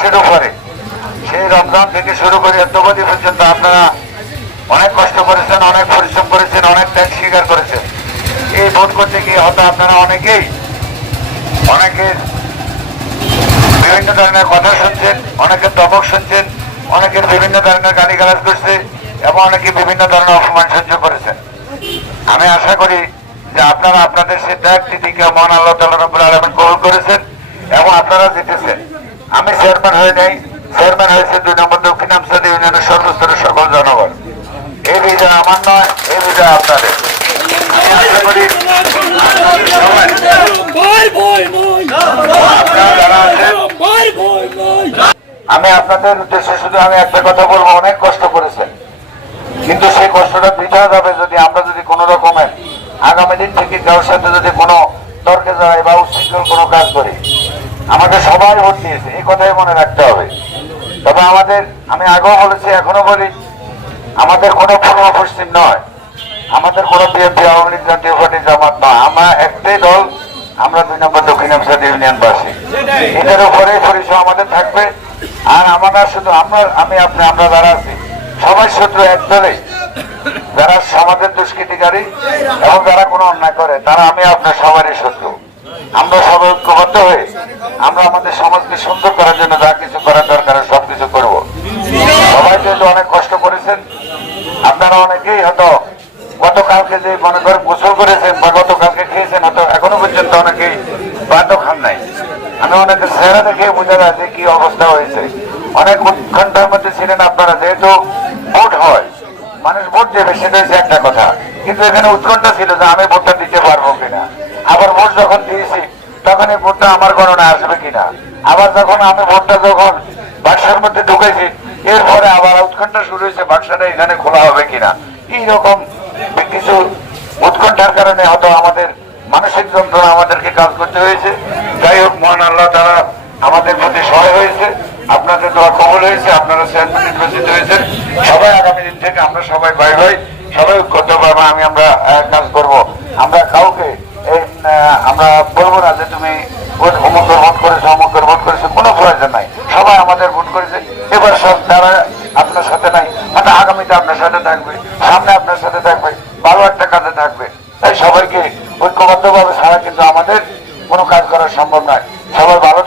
শুরু করে। সেই রমজান থেকে শুরু করে অদ্যবধি পর্যন্ত আপনারা অনেক কষ্ট করেছেন, অনেক পরিশ্রম করেছেন, অনেক ত্যাগ স্বীকার করেছেন। এই ভোট করতে গিয়ে হয়তো আপনারা অনেকেই অনেকের বিভিন্ন ধরনের কথা শুনছেন অনেকের দমক শুনছেন অনেকের বিভিন্ন ধরনের গালিগালাজ করছে এবং অনেকে বিভিন্ন ধরনের অপমান সহ্য করেছেন। আমি আশা করি যে আপনারা আপনাদের সেই ত্যাগটি থেকে মহান আল্লাহ তালা রব্বুল আলমিন গ্রহণ করেছেন এবং আপনারা জিতেছেন। আমি চেয়ারম্যান হয়ে নাই। চেয়ারম্যান হয়েছে দুই নম্বর দক্ষিণ আমসাদ ইউনিয়নের সর্বস্তরের সকল জনগণ। এই বিজয় আমার নয় এই বিজয় আপনাদের। আমি আপনাদের উদ্দেশ্যে শুধু আমি একটা কথা বলব, অনেক কষ্ট করেছেন। কিন্তু সেই কষ্টটা বৃথা যাবে যদি আমরা যদি কোনো রকমের আগামী দিন থেকে কারোর সাথে যদি কোনো তর্কে জড়াই বা উচ্ছৃঙ্খল কোনো কাজ করি। আমাদের সবাই ভোট দিয়েছে, এই কথাই মনে রাখতে হবে। তবে আমাদের, আমি আগেও বলেছি, এখনও বলি, আমাদের কোনো পূর্ব পশ্চিম নয়। আমাদের কোনো বিএনপি, আওয়ামী লীগ জাতীয় পার্টি, জামাত নয় আমরা একটাই দল, আমরা দুই নম্বর দক্ষিণ আমসাদ ইউনিয়নবাসী। এটার উপরে পরিচয় আমাদের থাকবে। আর আমরা শুধু, আমরা, আমি, আপনি, আমরা যারা আছি, সবাই শত্রু এক দলে যারা সমাজের দুষ্কৃতিকারী এবং যারা কোনো অন্যায় করে, তারা আমি, আপনার সবারই শত্রু। আমরা সবাই ঐক্যবদ্ধ হয়ে আমরা আমাদের সমাজকে সুন্দর করার জন্য যা কিছু করার দরকার সব কিছু করব। সবাই যেহেতু অনেক কষ্ট করেছেন, আপনারা অনেকেই হয়তো গতকালকে যে মনে করেন গোসল করেছেন বা গতকালকে খেয়েছেন, হয়তো এখনও পর্যন্ত অনেকেই বাধ্য খান নাই। আমি অনেকে চেহারা দেখে বোঝা যায় যে কি অবস্থা হয়েছে। অনেক উৎকণ্ঠার মধ্যে ছিলেন আপনারা, যেহেতু ভোট হয়, মানুষ ভোট দেবে, সেটা হচ্ছে একটা কথা। কিন্তু এখানে উৎকণ্ঠা ছিল যে আমি ভোটটা দিতে পারব কিনা। আবার ভোট যখন দিয়েছি তখন এই ভোটটা আমার গণনা আসবে কিনা? আবার যখন আমি ভোটটা যখন বাক্সের মধ্যে ঢুকেছি, এরপরে আবার উৎকণ্ঠা শুরু হয়েছে, বাক্সটা এখানে খোলা হবে কিনা? এইরকম কিছু উৎকণ্ঠার কারণে হয়তো আমাদের মানসিক যন্ত্রণা আমাদেরকে কাজ করতে হয়েছে। যাই হোক, মহান আল্লাহ তারা আমাদের প্রতি সহায় হয়েছে। আপনাদের দোয়া কবল হয়েছে, আপনারা নির্বাচিত হয়েছেন। সবাই আগামী দিন থেকে আমরা সবাই ভাই ভাই সবাই ঐক্যবদ্ধভাবে আমি আমরা কাজ করব। আমরা কাউকে আমরা বলব না যে তুমি ভোট- অমুকের ভোট করেছ অমুকের ভোট করেছ কোনো প্রয়োজন নাই সবাই আমাদের ভোট করেছে। এবার সব তারা আপনার সাথে নাই মানে আগামীতে আপনার সাথে থাকবে, সামনে আপনার সাথে থাকবে, ভালো একটা কাজে থাকবে। তাই সবাইকে ঐক্যবদ্ধভাবে ছাড়া কিন্তু আমাদের কোনো কাজ করা সম্ভব নয়। সবাই ভালো